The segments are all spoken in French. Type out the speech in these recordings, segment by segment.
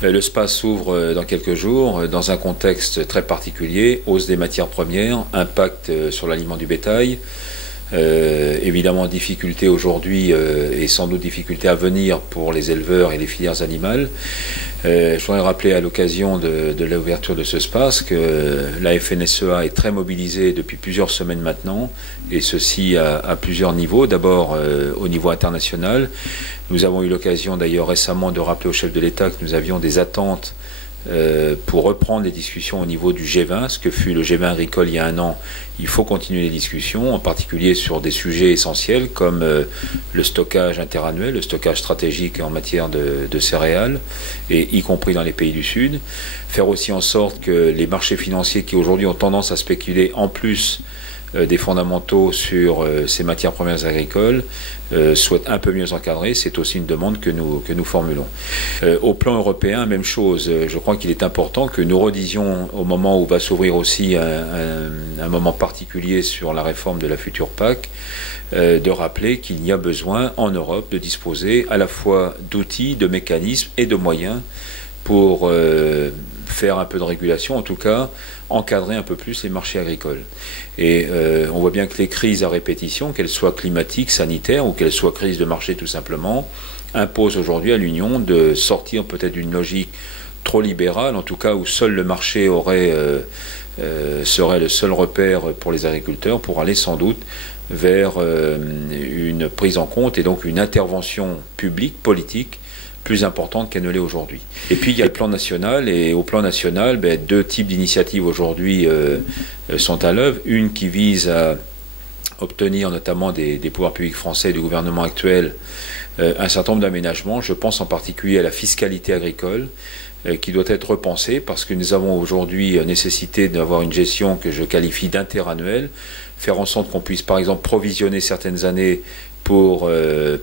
Le SPA s'ouvre dans quelques jours dans un contexte très particulier, hausse des matières premières, impact sur l'aliment du bétail, évidemment difficultés aujourd'hui et sans doute difficultés à venir pour les éleveurs et les filières animales. Je voudrais rappeler à l'occasion de l'ouverture de ce SPA que la FNSEA est très mobilisée depuis plusieurs semaines maintenant, et ceci à plusieurs niveaux. D'abord au niveau international. Nous avons eu l'occasion d'ailleurs récemment de rappeler au chef de l'État que nous avions des attentes pour reprendre les discussions au niveau du G20, ce que fut le G20 agricole il y a un an. Il faut continuer les discussions, en particulier sur des sujets essentiels comme le stockage interannuel, le stockage stratégique en matière de céréales, et y compris dans les pays du Sud. Faire aussi en sorte que les marchés financiers qui aujourd'hui ont tendance à spéculer en plus des fondamentaux sur ces matières premières agricoles soient un peu mieux encadrés. C'est aussi une demande que nous formulons. Au plan européen, même chose. Je crois qu'il est important que nous redisions au moment où va s'ouvrir aussi un moment particulier sur la réforme de la future PAC, de rappeler qu'il y a besoin en Europe de disposer à la fois d'outils, de mécanismes et de moyens pour faire un peu de régulation, en tout cas encadrer un peu plus les marchés agricoles. Et on voit bien que les crises à répétition, qu'elles soient climatiques, sanitaires ou qu'elles soient crises de marché tout simplement, imposent aujourd'hui à l'Union de sortir peut-être d'une logique trop libérale, en tout cas où seul le marché serait le seul repère pour les agriculteurs, pour aller sans doute vers une prise en compte et donc une intervention publique, politique, plus importante qu'elle ne l'est aujourd'hui. Et puis il y a le plan national, et au plan national, deux types d'initiatives aujourd'hui sont à l'œuvre. Une qui vise à obtenir notamment des pouvoirs publics français et du gouvernement actuel un certain nombre d'aménagements. Je pense en particulier à la fiscalité agricole qui doit être repensée parce que nous avons aujourd'hui nécessité d'avoir une gestion que je qualifie d'interannuelle, faire en sorte qu'on puisse par exemple provisionner certaines années pour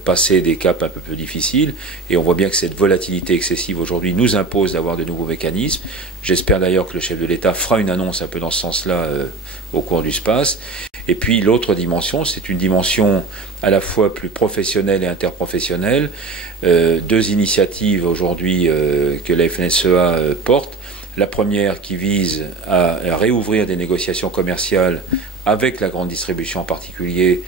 passer des caps un peu plus difficiles. Et on voit bien que cette volatilité excessive aujourd'hui nous impose d'avoir de nouveaux mécanismes. J'espère d'ailleurs que le chef de l'État fera une annonce un peu dans ce sens-là au cours du SPAS. Et puis l'autre dimension, c'est une dimension à la fois plus professionnelle et interprofessionnelle. Deux initiatives aujourd'hui que la FNSEA porte. La première qui vise à réouvrir des négociations commerciales avec la grande distribution en particulier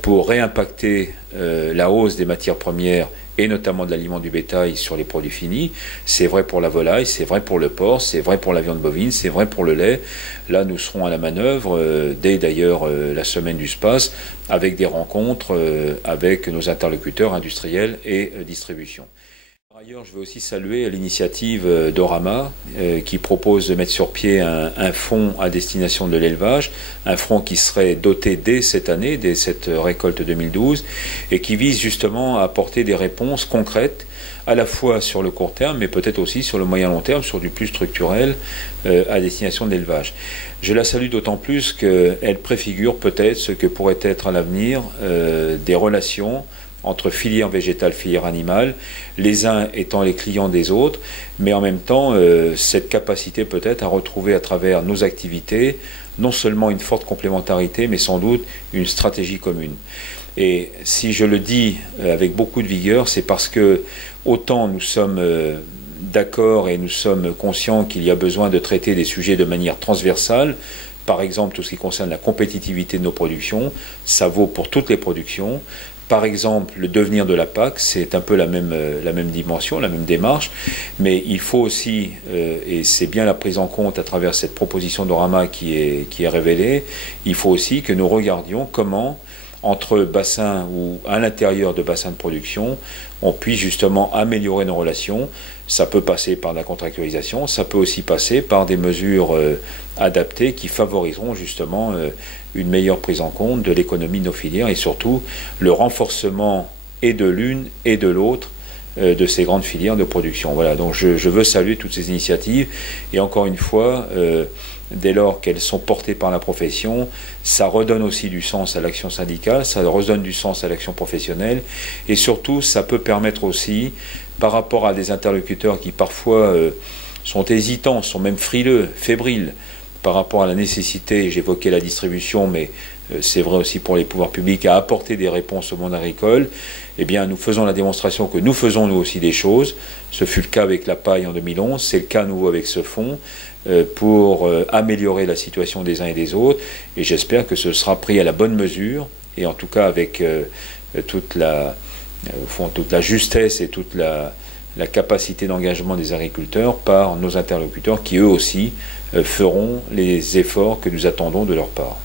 pour réimpacter la hausse des matières premières et notamment de l'aliment du bétail sur les produits finis. C'est vrai pour la volaille, c'est vrai pour le porc, c'est vrai pour la viande bovine, c'est vrai pour le lait. Là, nous serons à la manœuvre dès d'ailleurs la semaine du SPAS avec des rencontres avec nos interlocuteurs industriels et distribution. Par ailleurs, je veux aussi saluer l'initiative d'Orama qui propose de mettre sur pied un fonds à destination de l'élevage, un fonds qui serait doté dès cette année, dès cette récolte 2012, et qui vise justement à apporter des réponses concrètes, à la fois sur le court terme, mais peut-être aussi sur le moyen long terme, sur du plus structurel à destination de l'élevage. Je la salue d'autant plus qu'elle préfigure peut-être ce que pourrait être à l'avenir des relations entre filière végétale, filière animale, les uns étant les clients des autres, mais en même temps, cette capacité peut-être à retrouver à travers nos activités, non seulement une forte complémentarité, mais sans doute une stratégie commune. Et si je le dis avec beaucoup de vigueur, c'est parce que autant nous sommes d'accord et nous sommes conscients qu'il y a besoin de traiter des sujets de manière transversale, par exemple tout ce qui concerne la compétitivité de nos productions, ça vaut pour toutes les productions. Par exemple, le devenir de la PAC, c'est un peu la même dimension, la même démarche, mais il faut aussi, et c'est bien la prise en compte à travers cette proposition d'Orama qui est révélée, il faut aussi que nous regardions comment, entre bassins ou à l'intérieur de bassins de production, on puisse justement améliorer nos relations. Ça peut passer par la contractualisation, ça peut aussi passer par des mesures adaptées qui favoriseront justement une meilleure prise en compte de l'économie de nos filières et surtout le renforcement et de l'une et de l'autre de ces grandes filières de production. Voilà, donc je veux saluer toutes ces initiatives et encore une fois, dès lors qu'elles sont portées par la profession, ça redonne aussi du sens à l'action syndicale, ça redonne du sens à l'action professionnelle et surtout ça peut permettre aussi, par rapport à des interlocuteurs qui parfois sont hésitants, sont même frileux, fébriles, par rapport à la nécessité, j'évoquais la distribution, mais c'est vrai aussi pour les pouvoirs publics, à apporter des réponses au monde agricole, eh bien nous faisons la démonstration que nous faisons nous aussi des choses. Ce fut le cas avec la paille en 2011, c'est le cas à nouveau avec ce fonds, pour améliorer la situation des uns et des autres, et j'espère que ce sera pris à la bonne mesure, et en tout cas avec toute la justesse et toute la capacité d'engagement des agriculteurs par nos interlocuteurs qui eux aussi feront les efforts que nous attendons de leur part.